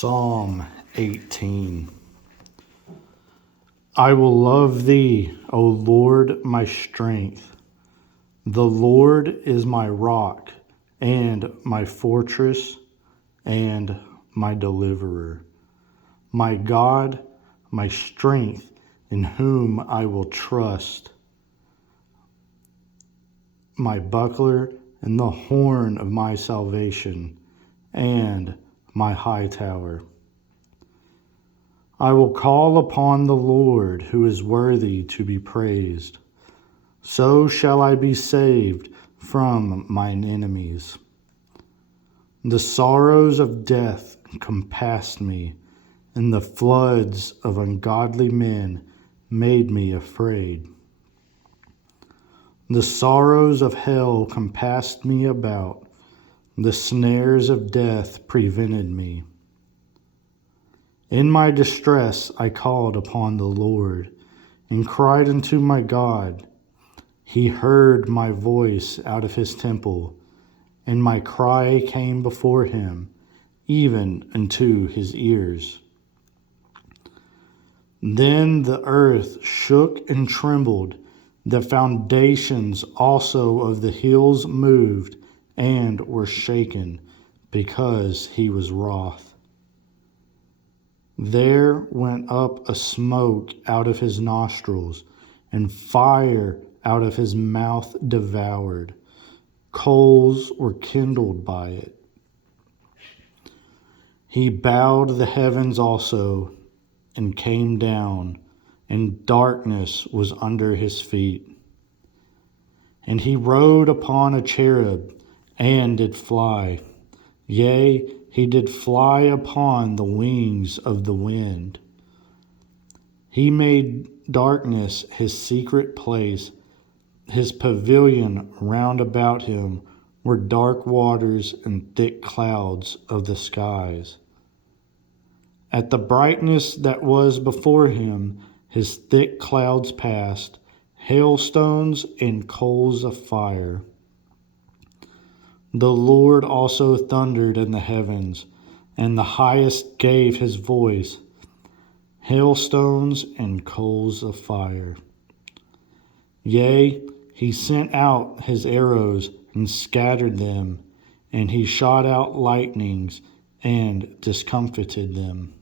Psalm 18. I will love thee, O Lord, my strength. The Lord is my rock and my fortress and my deliverer. My God, my strength, in whom I will trust. My buckler and the horn of my salvation, and my high tower. I will call upon the Lord, who is worthy to be praised. So shall I be saved from mine enemies. The sorrows of death compassed me, and the floods of ungodly men made me afraid. The sorrows of hell compassed me about. The snares of death prevented me. In my distress I called upon the Lord and cried unto my God. He heard my voice out of his temple, and my cry came before him, even unto his ears. Then the earth shook and trembled, the foundations also of the hills moved and were shaken, because he was wroth. There went up a smoke out of his nostrils, and fire out of his mouth devoured. Coals were kindled by it. He bowed the heavens also, and came down, and darkness was under his feet. And he rode upon a cherub, and did fly. Yea, he did fly upon the wings of the wind. He made darkness his secret place. His pavilion round about him were dark waters and thick clouds of the skies. At the brightness that was before him, his thick clouds passed, hailstones and coals of fire. The Lord also thundered in the heavens, and the highest gave his voice, hailstones and coals of fire. Yea, he sent out his arrows and scattered them, and he shot out lightnings and discomfited them.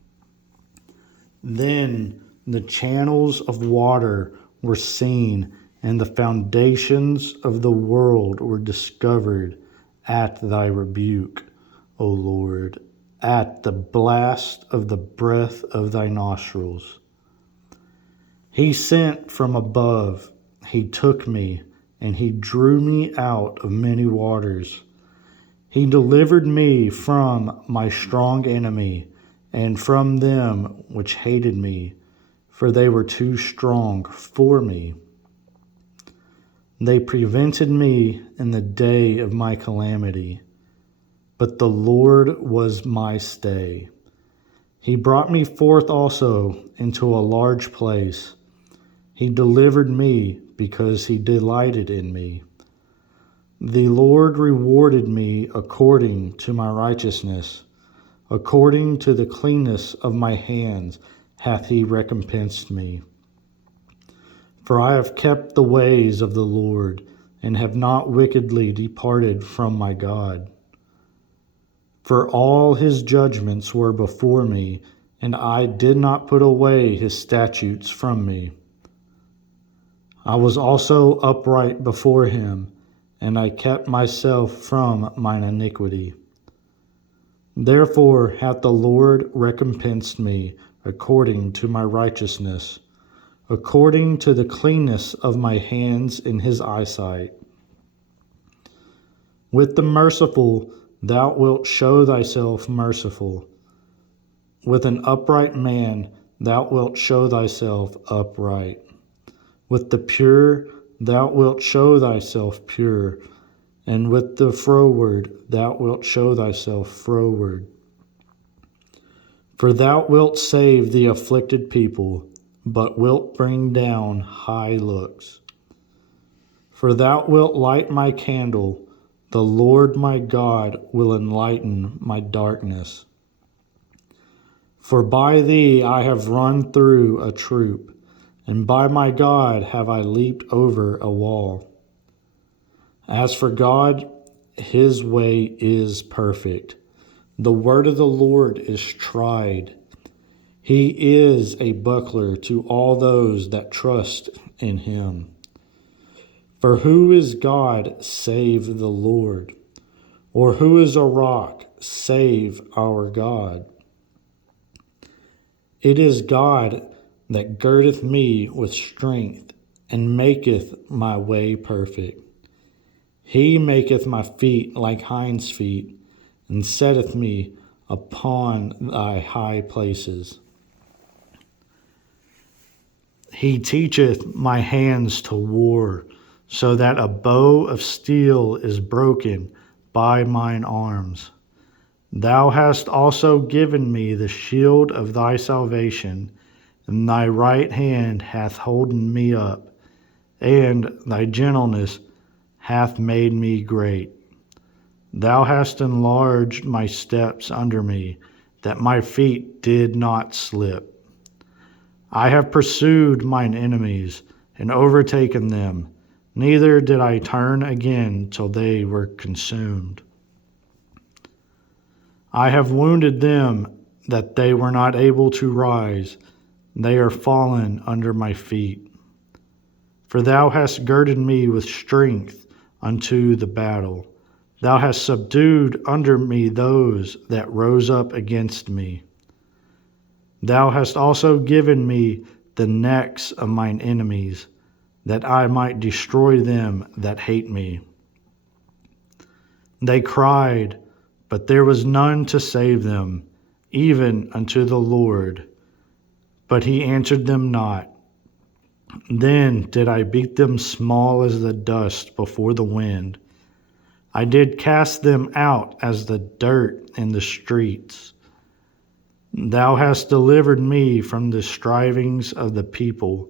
Then the channels of water were seen, and the foundations of the world were discovered at thy rebuke, O Lord, at the blast of the breath of thy nostrils. He sent from above, he took me, and he drew me out of many waters. He delivered me from my strong enemy, and from them which hated me, for they were too strong for me. They prevented me in the day of my calamity, but the Lord was my stay. He brought me forth also into a large place. He delivered me because he delighted in me. The Lord rewarded me according to my righteousness. According to the cleanness of my hands hath he recompensed me. For I have kept the ways of the Lord, and have not wickedly departed from my God. For all his judgments were before me, and I did not put away his statutes from me. I was also upright before him, and I kept myself from mine iniquity. Therefore hath the Lord recompensed me according to my righteousness, according to the cleanness of my hands in his eyesight. With the merciful thou wilt show thyself merciful. With an upright man thou wilt show thyself upright. With the pure thou wilt show thyself pure, and with the froward thou wilt show thyself froward. For thou wilt save the afflicted people, but wilt bring down high looks. For thou wilt light my candle, the Lord my God will enlighten my darkness. For by thee I have run through a troop, and by my God have I leaped over a wall. As for God, his way is perfect. The word of the Lord is tried. He is a buckler to all those that trust in him. For who is God save the Lord? Or who is a rock save our God? It is God that girdeth me with strength, and maketh my way perfect. He maketh my feet like hinds' feet, and setteth me upon thy high places. He teacheth my hands to war, so that a bow of steel is broken by mine arms. Thou hast also given me the shield of thy salvation, and thy right hand hath holden me up, and thy gentleness hath made me great. Thou hast enlarged my steps under me, that my feet did not slip. I have pursued mine enemies, and overtaken them, neither did I turn again till they were consumed. I have wounded them that they were not able to rise. They are fallen under my feet. For thou hast girded me with strength unto the battle. Thou hast subdued under me those that rose up against me. Thou hast also given me the necks of mine enemies, that I might destroy them that hate me. They cried, but there was none to save them, even unto the Lord. But he answered them not. Then did I beat them small as the dust before the wind. I did cast them out as the dirt in the streets. Thou hast delivered me from the strivings of the people,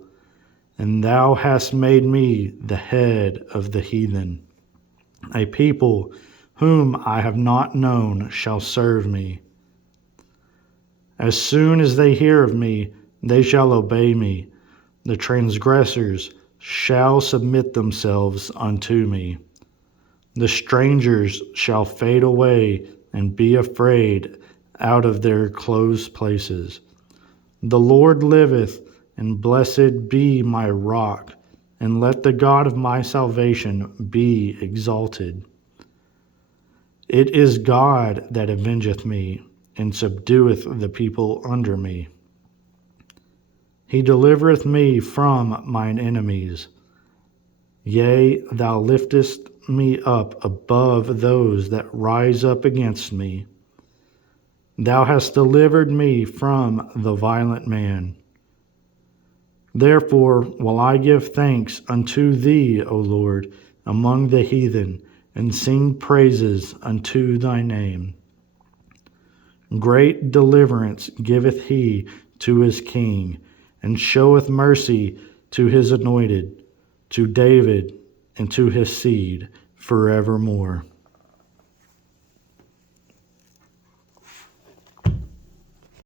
and thou hast made me the head of the heathen. A people whom I have not known shall serve me. As soon as they hear of me, they shall obey me. The transgressors shall submit themselves unto me. The strangers shall fade away and be afraid out of their closed places. The Lord liveth, and blessed be my rock, and let the God of my salvation be exalted. It is God that avengeth me, and subdueth the people under me. He delivereth me from mine enemies. Yea, thou liftest me up above those that rise up against me. Thou hast delivered me from the violent man. Therefore will I give thanks unto thee, O Lord, among the heathen, and sing praises unto thy name. Great deliverance giveth he to his king, and showeth mercy to his anointed, to David and to his seed forevermore.